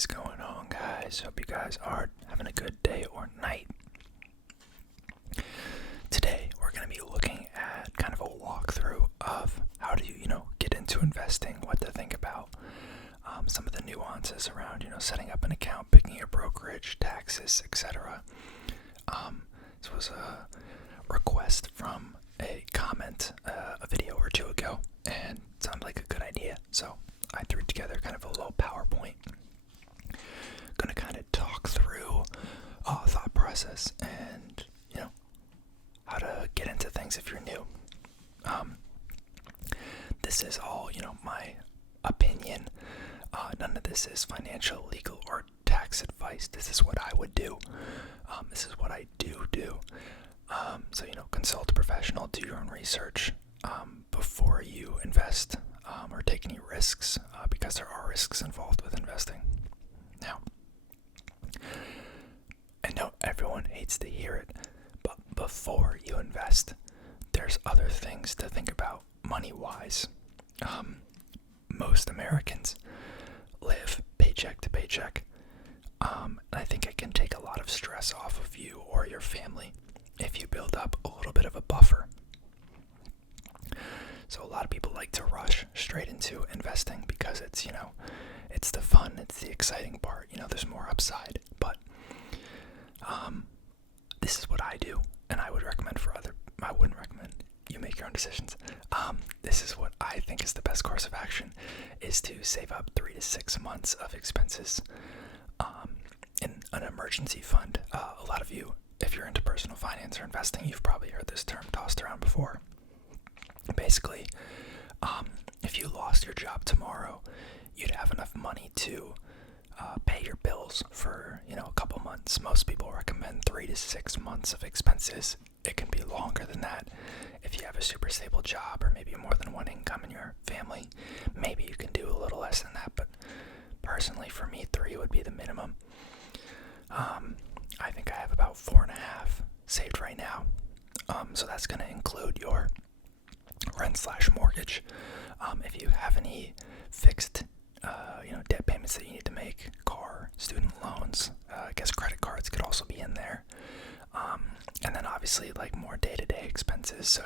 is going on, guys? Hope you guys are having a good day or night. Today, we're going to be looking at kind of a walkthrough of how to, get into investing, what to think about, some of the nuances around, setting up an account, picking your brokerage, taxes, etc. This was a request from a comment a video or two ago, and it sounded like a good idea, so I threw together kind of a little PowerPoint. Gonna kind of talk through thought process and, how to get into things if you're new. This is all, my opinion. None of this is financial, legal, or tax advice. This is what I would do. This is what I do. So, consult a professional, do your own research before you invest or take any risks, because there are risks involved with investing. Now, I know everyone hates to hear it, but before you invest, there's other things to think about money-wise. Most Americans live paycheck to paycheck, and I think it can take a lot of stress off of you or your family if you build up a little bit of a buffer. So a lot of people like to rush straight into investing because it's, it's the fun, it's the exciting part, there's more upside. But this is what I do, and I wouldn't recommend you make your own decisions. This is what I think is the best course of action, is to save up 3 to 6 months of expenses in an emergency fund. A lot of you, if you're into personal finance or investing, you've probably heard this term tossed around before. Basically, if you lost your job tomorrow, you'd have enough money to pay your bills for, a couple months. Most people recommend 3 to 6 months of expenses. It can be longer than that if you have a super stable job or maybe more than one income in your family. Maybe you can do a little less than that, but personally for me, 3 would be the minimum. I think I have about 4.5 saved right now. So that's going to include your rent/mortgage. If you have any fixed, debt payments that you need to make, car, student loans, I guess credit cards could also be in there. And then obviously like more day-to-day expenses. So,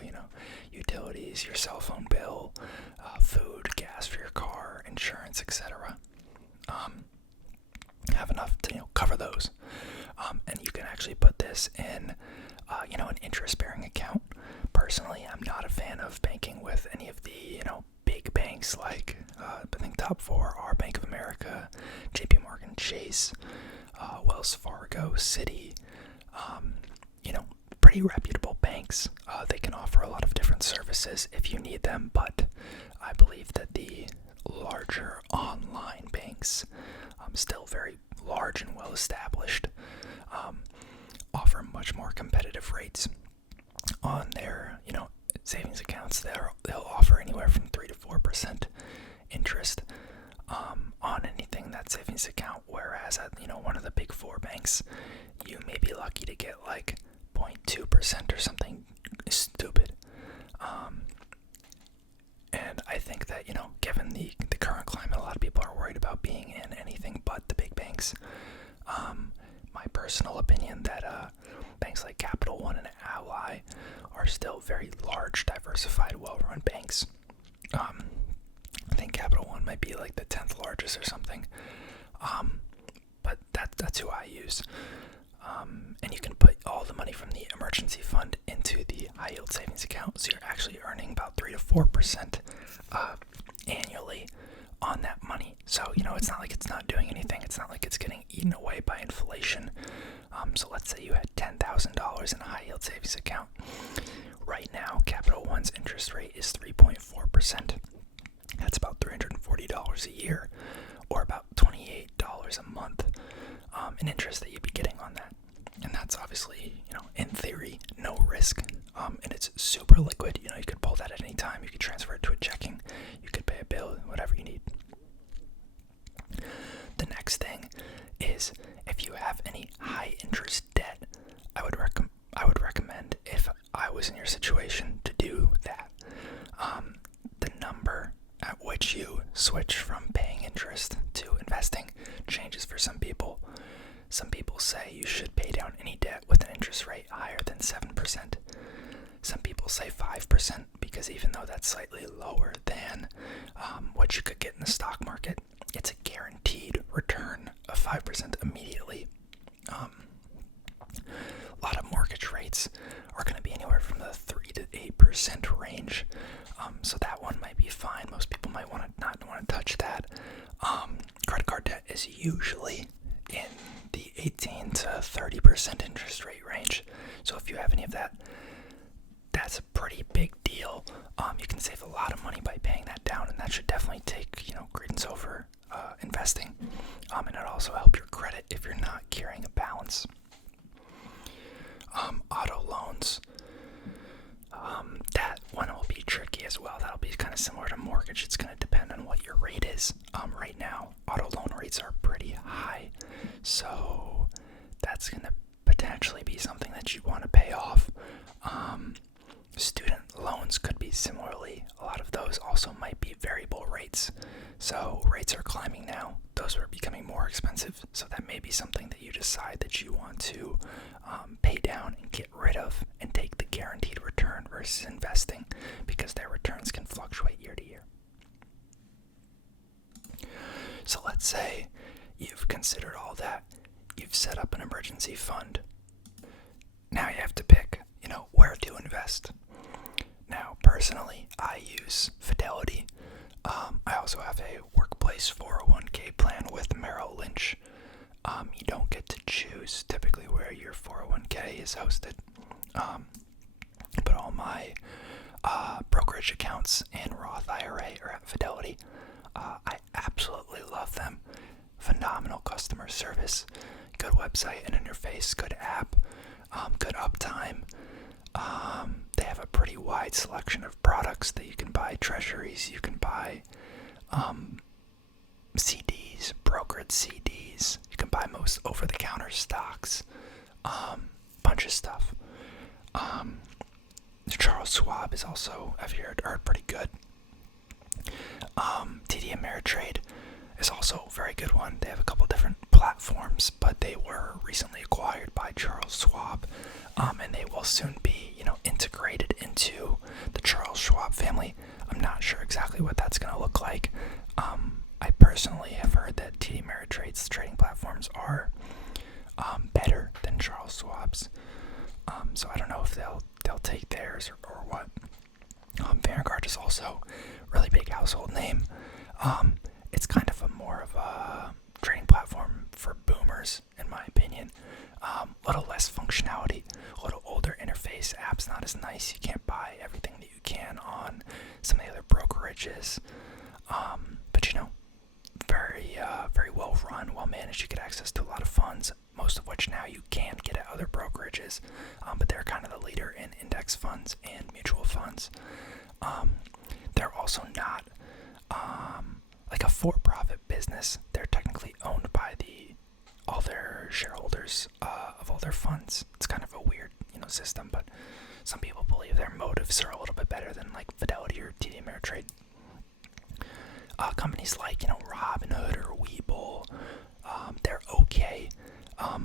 utilities, your cell phone bill, food, gas for your car, insurance, etc. Have enough to, cover those. And you can actually put this in, an interest-bearing account. Personally, I'm not a fan of banking with any of the, big banks like, I think top 4 are Bank of America, JP Morgan Chase, Wells Fargo, Citi, pretty reputable banks. They can offer a lot of different services if you need them, but I believe that the larger online banks, still very large and well established, offer much more competitive rates on their, savings accounts. They'll offer anywhere from 3 to 4% interest on anything that savings account, whereas at one of the big 4 banks, you may be lucky to get like 0.2% or something stupid. And I think that, given the current climate, a lot of people are worried about being in anything but the big banks. My personal opinion that banks like Capital One and Ally are still very large, diversified, well-run banks. I think Capital One might be like the 10th largest or something. But that's who I use. And you can put all the money from the emergency fund into the high-yield savings account, so you're actually earning about 3 to 4% annually on that money. So, it's not like it's not doing anything. It's not like it's getting eaten away by inflation. So let's say you had $10,000 in a high-yield savings account. Right now, Capital One's interest rate is 3.4%. That's about $340 a year, or about $28 a month in interest that you'd be getting on that. And that's obviously, in theory, no risk. And it's super liquid. You could pull that at any time. You could transfer it to a checking. You could pay a bill, whatever you need. The next thing is, if you have any high interest debt, I would recommend, if I was in your situation, to do that. The number at which you switch from paying interest to investing changes for some people. Some people say you should pay down any debt with an interest rate higher than 7%. Some people say 5%, because even though that's slightly lower than what you could get in the stock market, it's a guaranteed return of 5% immediately. A lot of mortgage rates are going to be anywhere from the 3 to 8% range, so that one might be fine. Most people might not want to touch that. Credit card debt is usually in the 18 to 30% interest rate range, so if you have any of that, that's a pretty big deal. You can save a lot of money by paying that down, and that should definitely take credence over investing, and it also help your credit if you're not carrying a balance. Auto loans, that one will be tricky as well. That'll be kind of similar to mortgage. It's going to depend on what your rate is. Right now, auto loan rates are pretty high, so that's going to potentially be something that you want to pay off. Student loans could be similarly. A lot of those also might be variable rates. So rates are climbing now. Those are becoming more expensive. So that may be something that you decide that you want to pay down and get rid of and take the guaranteed return versus investing, because their returns can fluctuate year to year. So let's say you've considered all that. You've set up an emergency fund. Now you have to pick, where to invest. Now, personally, I use Fidelity. I also have a workplace 401k plan with Merrill Lynch. You don't get to choose typically where your 401k is hosted. But all my brokerage accounts and Roth IRA are at Fidelity. I absolutely love them. Phenomenal customer service, good website and interface, good app, good uptime. They have a pretty wide selection of products that you can buy. Treasuries, you can buy CDs, brokered CDs. You can buy most over-the-counter stocks. Bunch of stuff. Charles Schwab is also, I've heard, are pretty good. TD Ameritrade is also a very good one. They have a couple different platforms, but they were recently acquired by Charles Schwab, and they will soon be, integrated into the Charles Schwab family. I'm not sure exactly what that's going to look like. I personally have heard that TD Ameritrade's trading platforms are better than Charles Schwab's, so I don't know if they'll take theirs or what. Vanguard is also a really big household name. It's kind of more of a trading platform for boomers, in my opinion. A little less functionality, a little older interface, app's not as nice. You can't buy everything that you can on some of the other brokerages. But very well run, well managed. You get access to a lot of funds, most of which now you can get at other brokerages. But they're kind of the leader in index funds and mutual funds. They're also not like a for-profit business. They're technically owned by all their shareholders of all their funds. It's kind of a weird, system, but some people believe their motives are a little bit better than like Fidelity or TD Ameritrade. Companies like, Robinhood or Webull, they're okay.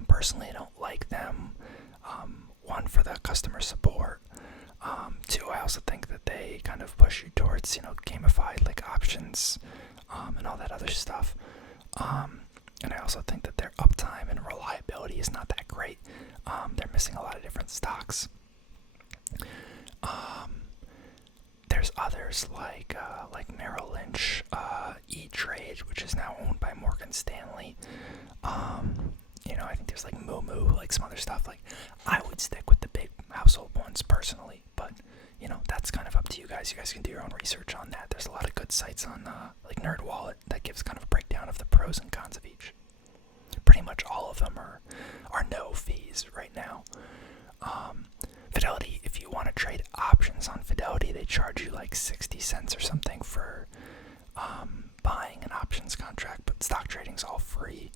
Personally, I don't like them. One, for the customer support. Two, I also think that they kind of push you towards, gamified like options, and all that other stuff. And I also think that their uptime and reliability is not that great. They're missing a lot of different stocks. There's others like Merrill Lynch, E-Trade, which is now owned by Morgan Stanley. I think there's like Moomoo, like some other stuff. Like, I would stick with the big household ones personally, but that's kind of up to you guys. You guys can do your own research on that. There's a lot of good sites on like NerdWallet that gives kind of a breakdown of the pros and cons of each. Pretty much all of them are no fees right now. Fidelity, if you want to trade options on Fidelity, they charge you like 60 cents or something for buying an options contract, but stock trading's all free.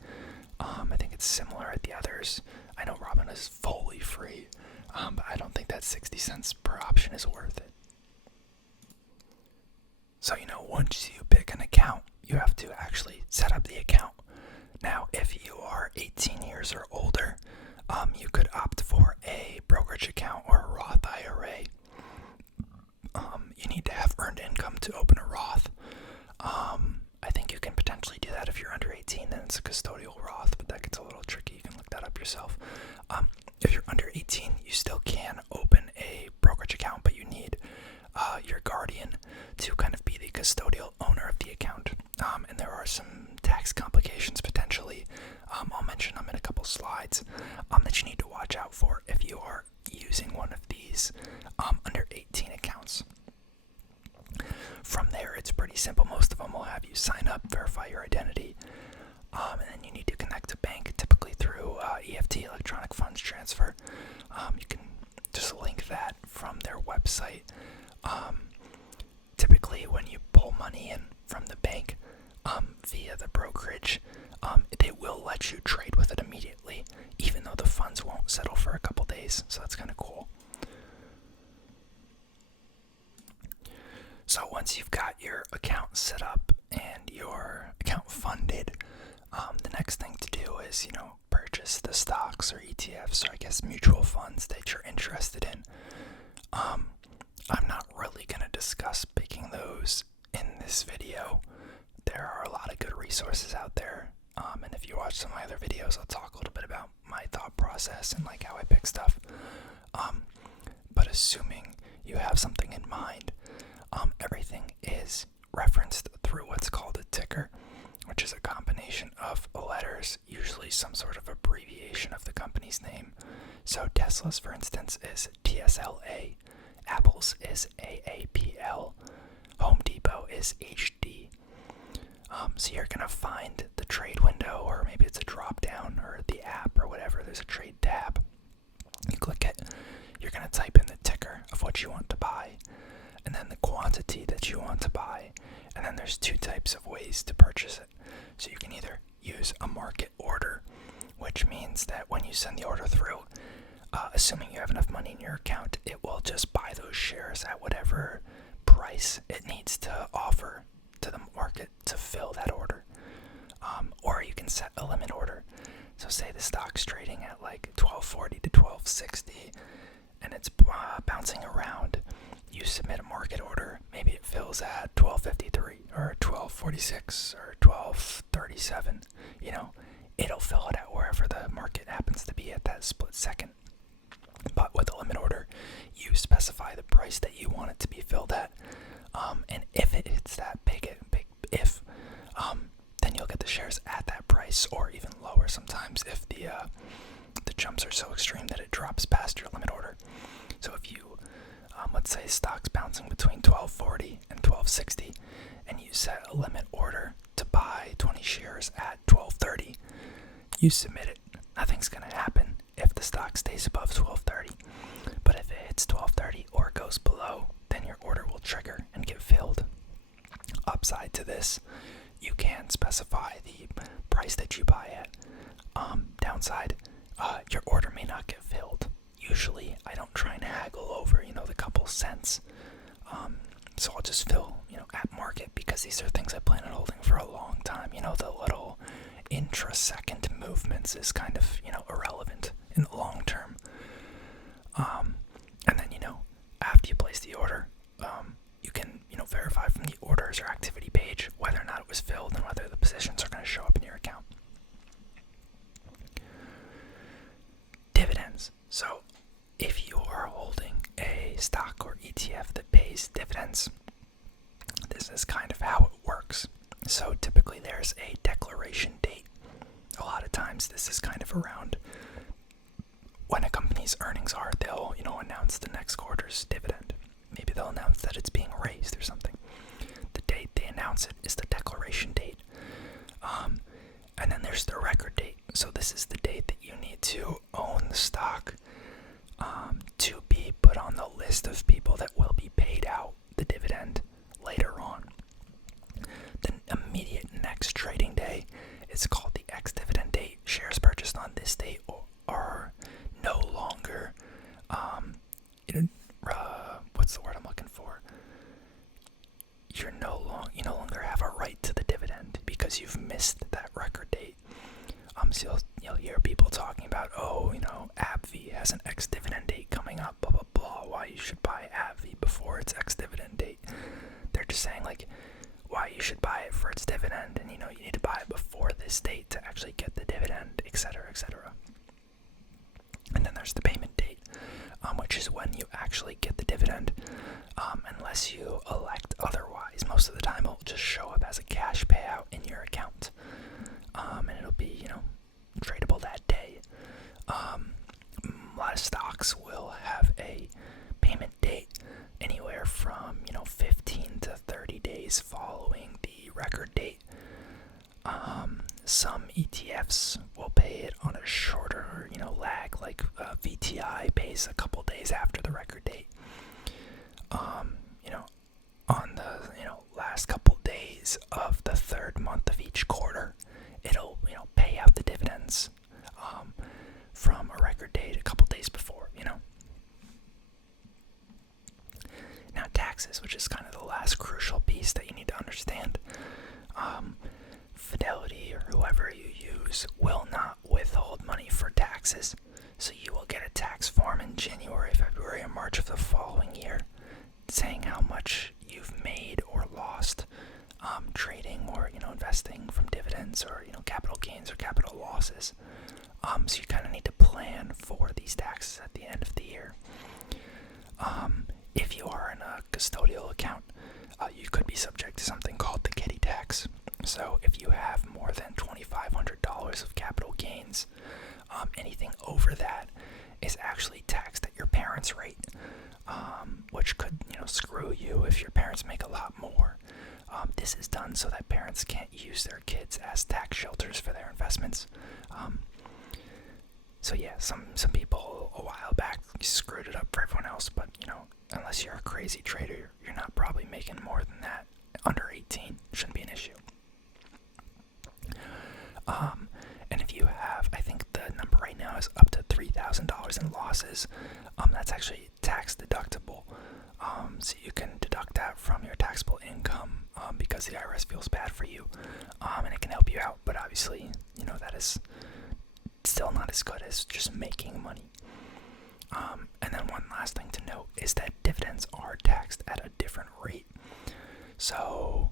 I think it's similar at the others. I know Robinhood is fully free, but I don't think that 60 cents per option is worth it. So, once you pick an account, you have to actually set up the account. Now, if you are 18 years or older, you could opt for a brokerage account or a Roth IRA. You need to have earned income to open a Roth. I think you can potentially do that if you're under 18, then it's a custodial Roth, but that gets a little tricky. You can look that up yourself. If you're under 18, you still can open a brokerage account, but you need your guardian to kind of be the custodial owner of the account. And there are some tax complications potentially. I'll mention them in a couple slides that you need to watch out for if you are using one of these under 18 accounts. From there, it's pretty simple. Most of them will have you sign up, verify your identity, and then you need to connect to bank, typically through EFT, electronic funds transfer. You can just link that from their website. Typically, when you pull money in from the bank via the brokerage, they will let you trade with it immediately, even though the funds won't settle for a couple days. So that's kind of cool. So once you've got your account set up and your account funded, the next thing to do is, purchase the stocks or ETFs, or I guess mutual funds that you're interested in. I'm not really going to discuss picking those in this video. There are a lot of good resources out there, and if you watch some of my other videos, I'll talk a little bit about my thought process and like how I pick stuff. But assuming you have something in mind, everything is referenced through what's called a ticker, which is a combination of letters, usually some sort of abbreviation of the company's name. So Tesla's, for instance, is TSLA, Apple's is AAPL, Home Depot is HD. So you're going to find the trade window, or maybe it's a drop down, or the app, or whatever. There's a trade tab. You click it, you're going to type in the ticker of what you want to buy, and then the quantity that you want to buy, and then there's two types of ways to purchase it. So you can either use a market order, which means that when you send the order through, assuming you have enough money in your account, it will just buy those shares at whatever price it needs to offer to the market to fill that order. Or you can set a limit order. So say the stock's trading at like 1240 to 1260 and it's bouncing around. You submit a market order. Maybe it fills at 1253 or 1246 or 1237. It'll fill it at wherever the market happens to be at that split second. But with a limit order, you specify the price that you want it to be filled at. And if it hits that big if, then you'll get the shares at that price or even lower sometimes if the jumps are so extreme that it drops past your limit order. So if you, let's say stock's bouncing between 1240 and 1260, and you set a limit order to buy 20 shares at 1230, you submit it. Nothing's going to happen if the stock stays above 1230. But if it hits 1230 or goes below, then your order will trigger and get filled. Upside to this, you can specify the price that you buy at. Downside, your order may not get filled. Usually, I don't try and haggle over, the couple cents. So I'll just fill, at market, because these are things I plan on holding for a long time. The little intra-second movements is kind of, irrelevant in the long term. And then, after you place the order, you can, verify from the orders or activity page whether or not it was filled and whether the positions are going to show up in your account. Dividends. So if you are holding a stock or ETF that pays dividends, this is kind of how it works. So typically there's a declaration date. A lot of times this is kind of around when a company's earnings are. They'll, announce the next quarter's dividend. Maybe they'll announce that it's being raised or something. The date they announce it is the declaration date. And then there's the record date. So this is the date that you need to own the stock to be put on the list of people that will be paid out the dividend later on. The immediate next trading day is called the ex-dividend date. Shares purchased on this date are no longer, what's the word I'm looking for? You no longer have a right to the dividend because you've missed that record date. So you'll hear people talking about, oh, AbbVie has an ex-dividend date coming up, blah, blah, blah, why you should buy AbbVie before its ex-dividend date. They're just saying, like, why you should buy it for its dividend, and, you need to buy it before this date to actually get the dividend, etc., etc. And then there's the payment date, which is when you actually get the dividend, unless you elect otherwise. Most of the time, it'll just show up as a cash payout in your account, and it'll be, tradable that day. A lot of stocks will have a payment date anywhere from 15 to 30 days following the record date. Some ETFs will pay it on a shorter lag, like VTI pays a couple days after the record date. On the last couple days of the third month of each quarter, it'll pay out the dividends from a record date a couple days before. Now taxes, which is kind of the last crucial piece that you need to understand. Fidelity or whoever you use will not withhold money for taxes, so you will get a tax form in January, February, and March of the following year saying how much you've made or lost trading or investing from dividends or capital gains or capital losses. So you kind of need to plan for these taxes at the end of the year. If you are in a custodial account, you could be subject to something called the kitty tax. So if you have more than $2,500 of capital gains, anything over that is actually taxed at your parents' rate, which could screw you if your parents make a lot more. This is done so that parents can't use their kids as tax shelters for their investments. So yeah, some people a while back screwed it up for everyone else, but unless you're a crazy trader, you're not probably making more than that. Under 18 shouldn't be an issue. And if you have, I think the number right now is up to $3,000 in losses. That's actually tax deductible. So you can deduct that from your taxable income because the IRS feels bad for you, and it can help you out. But obviously, that is still not as good as just making money. And then one last thing to note is that dividends are taxed at a different rate. So,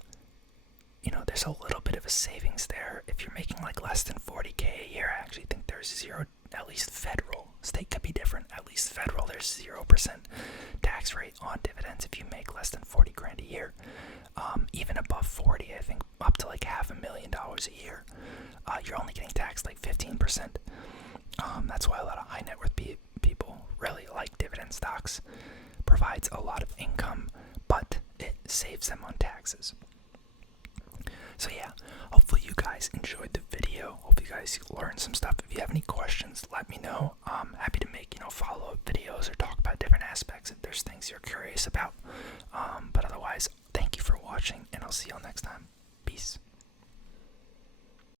there's a little bit of a savings there. If you're making like less than 40K a year, I actually think there's zero, at least federal. State could be different. At least federal, there's 0% tax rate on dividends if you make less than 40 grand a year. Even above 40, I think up to like $500,000 a year, you're only getting taxed like 15%. That's why a lot of high net worth people really like dividend stocks. Provides a lot of income, but it saves them on taxes. So yeah, hopefully you guys enjoyed the video. Hope you guys learned some stuff. If you have any questions, let me know. I'm happy to make follow-up videos or talk about different aspects if there's things you're curious about. But otherwise, thank you for watching, and I'll see y'all next time. Peace.